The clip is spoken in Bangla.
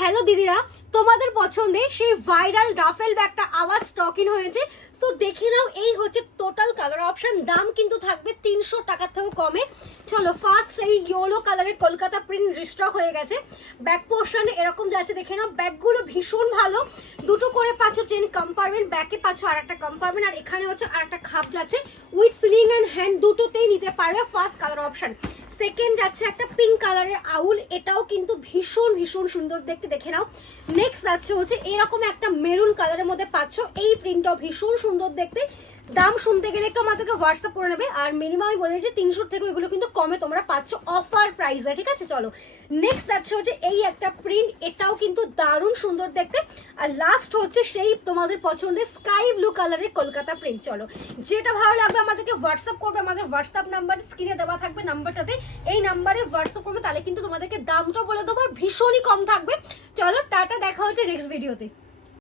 হ্যালো দিদিরা, তোমাদের পছন্দের সেই ভাইরাল রাফেল ব্যাগটা আবার স্টক ইন হয়েছে। তো দেখে নাও, এই হচ্ছে টোটাল কালার অপশন। দাম কিন্তু থাকবে 300 টাকার থেকেও কমে। চলো ফার্স্ট এই ইয়েলো কালারের কলকাতা প্রিন্ট রিস্টক হয়ে গেছে। ব্যাক পোর্শনে এরকম যাচ্ছে, দেখে নাও ব্যাগগুলো ভীষণ ভালো। দুটো করে পাচ্ছ চেন কম্পার্টমেন্ট, ব্যাকে পাচ্ছ আর একটা কম্পার্টমেন্ট, আর এখানে হচ্ছে আর একটা খাপ যাচ্ছে উইথ সিলিং অ্যান্ড হ্যান্ড, দুটোতেই নিতে পারবে। First colour option. সেকেন্ড যাচ্ছে একটা পিঙ্ক কালারের আউল, এটাও কিন্তু ভীষণ ভীষণ সুন্দর দেখতে, দেখে নাও। নেক্সট যাচ্ছে হচ্ছে এরকম একটা মেরুন কালারের মধ্যে পাচ্ছ, এই প্রিন্টটাও ভীষণ সুন্দর দেখতে। দাম শুনতে গেলে একটু আমাদেরকে হোয়াটসঅ্যাপ করে নেবে, আর মিনিমাম আমি বলে দিয়েছি 300 থেকে এগুলো কিন্তু কমে তোমরা পাচ্ছ অফার প্রাইসে, ঠিক আছে। চলো নেক্সট যাচ্ছে হচ্ছে এই একটা প্রিন্ট, এটাও কিন্তু দারুণ সুন্দর দেখতে। আর লাস্ট হচ্ছে সেই তোমাদের পছন্দের স্কাই ব্লু কালারের কলকাতা প্রিন্ট। চলো যেটা ভালো লাগবে আমাদেরকে হোয়াটসঅ্যাপ করবে, আমাদের হোয়াটসঅ্যাপ নাম্বার স্ক্রিনে দেওয়া থাকবে, নাম্বারটাতে এই নাম্বারে হোয়াটসঅ্যাপ করবে, তাহলে কিন্তু তোমাদেরকে দামটা বলে দেবো, ভীষণই কম থাকবে। চলো টাটা, দেখা হচ্ছে নেক্সট ভিডিওতে।